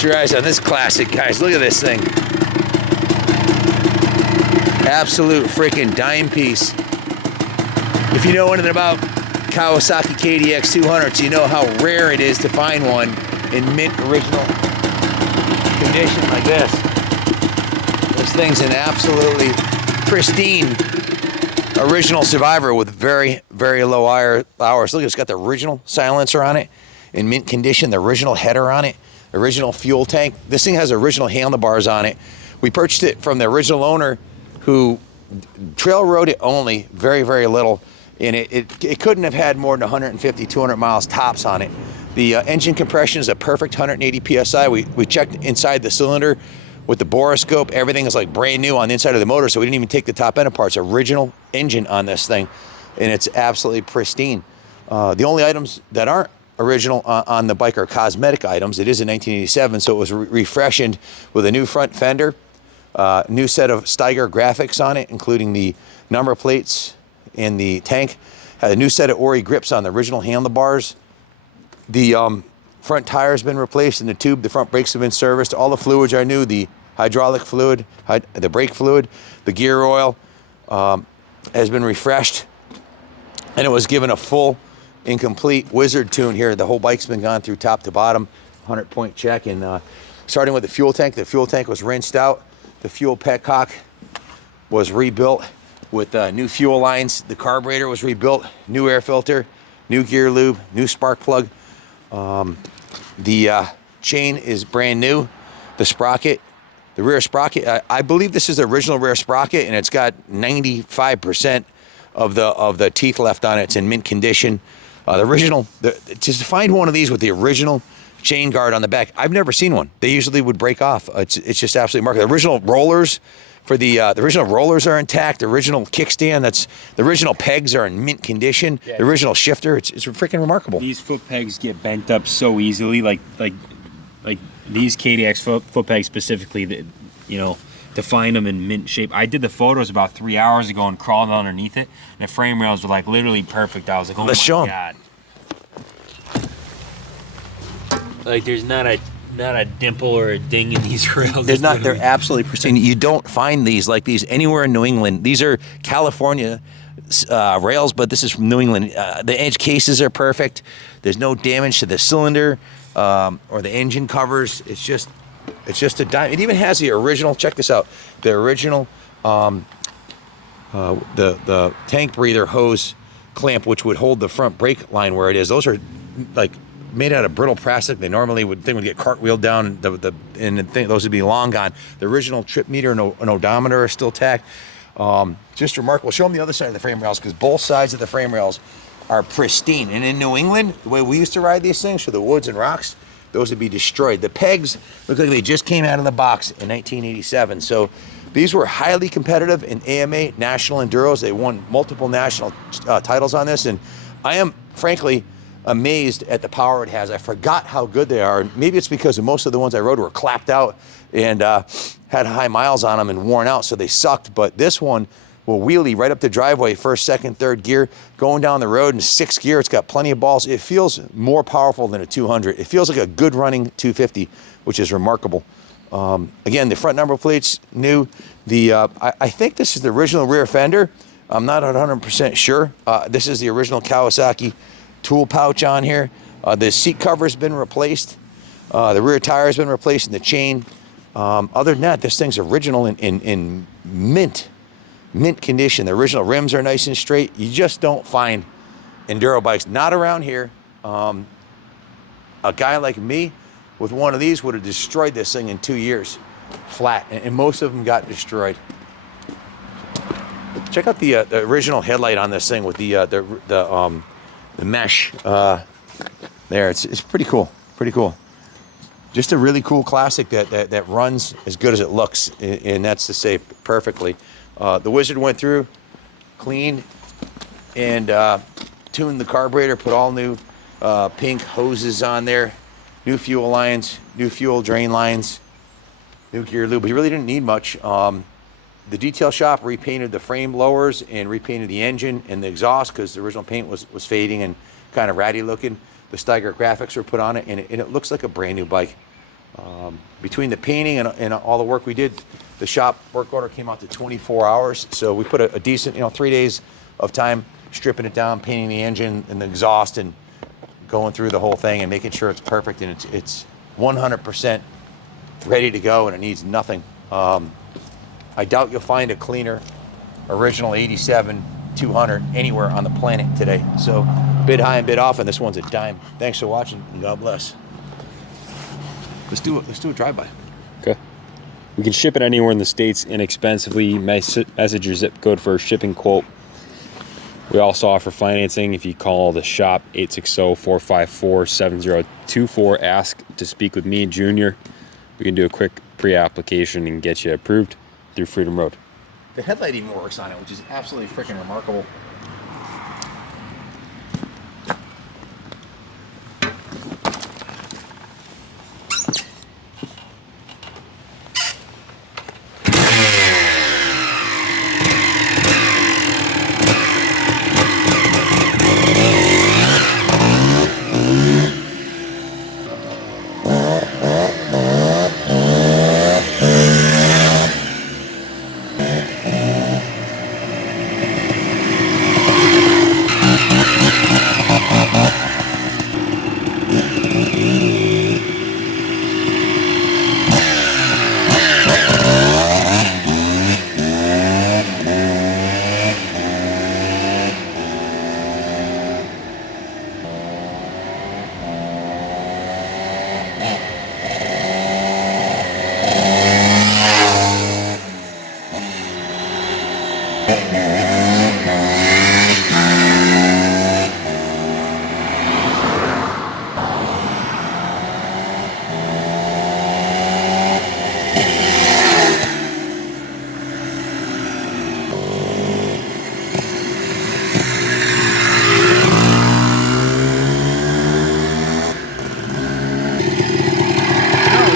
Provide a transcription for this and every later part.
Feast your eyes on this classic, guys. Look at this thing. Absolute freaking dime piece. If you know anything about Kawasaki KDX200s, you know how rare it is to find one in mint original condition like this. This thing's an absolutely pristine original survivor with very, very low hours. Look, it's got the original silencer on it in mint condition, the original header on it, original fuel tank. This thing has original handlebars on it. We purchased it from the original owner who trail rode it only, very, very little. And it couldn't have had more than 150, 200 miles tops on it. The engine compression is a perfect 180 PSI. We checked inside the cylinder with the borescope. Everything is like brand new on the inside of the motor, so we didn't even take the top end apart. It's original engine on this thing, and it's absolutely pristine. The only items that aren't original on the bike are cosmetic items. It is a 1987, so it was refreshened with a new front fender, new set of Steiger graphics on it, including the number plates and the tank. Had a new set of Ori grips on the original handlebars. The front tire has been replaced in the tube. The front brakes have been serviced. All the fluids are new. The hydraulic fluid, the brake fluid, the gear oil has been refreshed. And it was given a full and complete wizard tune here. The whole bike's been gone through top to bottom, 100-point check. And starting with the fuel tank was rinsed out. The fuel petcock was rebuilt with new fuel lines. The carburetor was rebuilt, new air filter, new gear lube, new spark plug. The chain is brand new. The sprocket, the rear sprocket, I believe this is the original rear sprocket, and it's got 95% of the teeth left on it. It's in mint condition. The original, to find one of these with the original chain guard on the back, I've never seen one. They usually would break off. It's just absolutely remarkable. The original rollers for the original rollers are intact. The original kickstand, the original pegs are in mint condition. Yeah. The original shifter, it's freaking remarkable. These foot pegs get bent up so easily, like these KDX foot pegs specifically, that, you know, to find them in mint shape. I did the photos about 3 hours ago and crawled underneath it, and the frame rails were like literally perfect. I was like, oh, let's show 'em. God. Like there's not a dimple or a ding in these rails. There's not. They're absolutely pristine. You don't find these like these anywhere in New England. These are California rails, but this is from New England. The edge cases are perfect. There's no damage to the cylinder or the engine covers. It's just a dime. It even has the original. Check this out. The original the tank breather hose clamp, which would hold the front brake line where it is. Those are like made out of brittle plastic. They normally would get cartwheeled down, those would be long gone. The original trip meter and an odometer are still tacked. Just remarkable. Show them the other side of the frame rails, because both sides of the frame rails are pristine. And in New England, the way we used to ride these things through the woods and rocks, those would be destroyed. The pegs look like they just came out of the box in 1987. So these were highly competitive in AMA National Enduros. They won multiple national titles on this, and I am frankly amazed at the power it has. I forgot how good they are. Maybe it's because most of the ones I rode were clapped out and had high miles on them and worn out, so they sucked. But this one will wheelie right up the driveway, first, second, third gear, going down the road in sixth gear. It's got plenty of balls. It feels more powerful than a 200. It feels like a good running 250, which is remarkable. Again, the front number plate's new. I think this is the original rear fender. I'm not 100% sure. This is the original Kawasaki tool pouch on here. The seat cover's been replaced. The rear tire's been replaced, and the chain. Other than that, this thing's original in mint condition. The original rims are nice and straight. You just don't find enduro bikes, not around here. A guy like me with one of these would have destroyed this thing in 2 years, flat, and most of them got destroyed. Check out the original headlight on this thing with the mesh there. It's pretty cool. Just a really cool classic that runs as good as it looks, and that's to say perfectly. The Wizard went through, cleaned, and tuned the carburetor, put all new pink hoses on there, new fuel lines, new fuel drain lines, new gear lube. He really didn't need much. The detail shop repainted the frame lowers and repainted the engine and the exhaust, because the original paint was fading and kind of ratty looking. The Steiger graphics were put on it, and it looks like a brand new bike. Between the painting and all the work we did, the shop work order came out to 24 hours. So we put a decent, 3 days of time stripping it down, painting the engine and the exhaust, and going through the whole thing and making sure it's perfect and it's 100% ready to go, and it needs nothing. I doubt you'll find a cleaner original 87 200 anywhere on the planet today. So bid high and bid off, and this one's a dime. Thanks for watching, and God bless. Let's do a drive-by. Okay. We can ship it anywhere in the States inexpensively. Message your zip code for a shipping quote. We also offer financing. If you call the shop, 860-454-7024, ask to speak with me, Junior. We can do a quick pre-application and get you approved through Freedom Road. The headlight even works on it, which is absolutely freaking remarkable.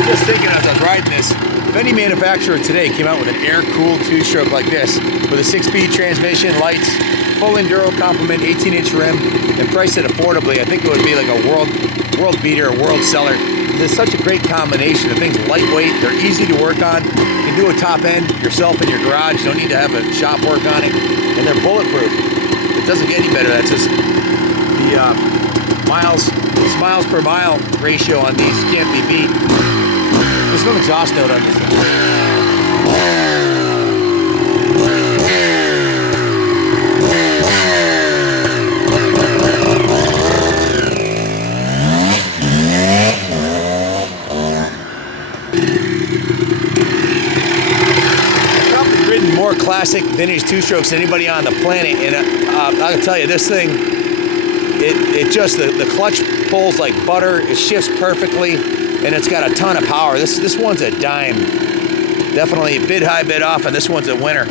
Just thinking as I was riding this, if any manufacturer today came out with an air-cooled two-stroke like this, with a 6-speed transmission, lights, full enduro complement, 18-inch rim, and priced it affordably, I think it would be like a world beater, a world seller. There's such a great combination. The thing's lightweight, they're easy to work on. You can do a top end yourself in your garage. You don't need to have a shop work on it, and they're bulletproof. It doesn't get any better. That's just the miles per mile ratio on these can't be beat. There's no exhaust note on this thing. I've probably ridden more classic vintage two-strokes than anybody on the planet, and I'll tell you, this thing, it just, the clutch pulls like butter, it shifts perfectly, and it's got a ton of power. This one's a dime. Definitely bid high, bid off, and this one's a winner.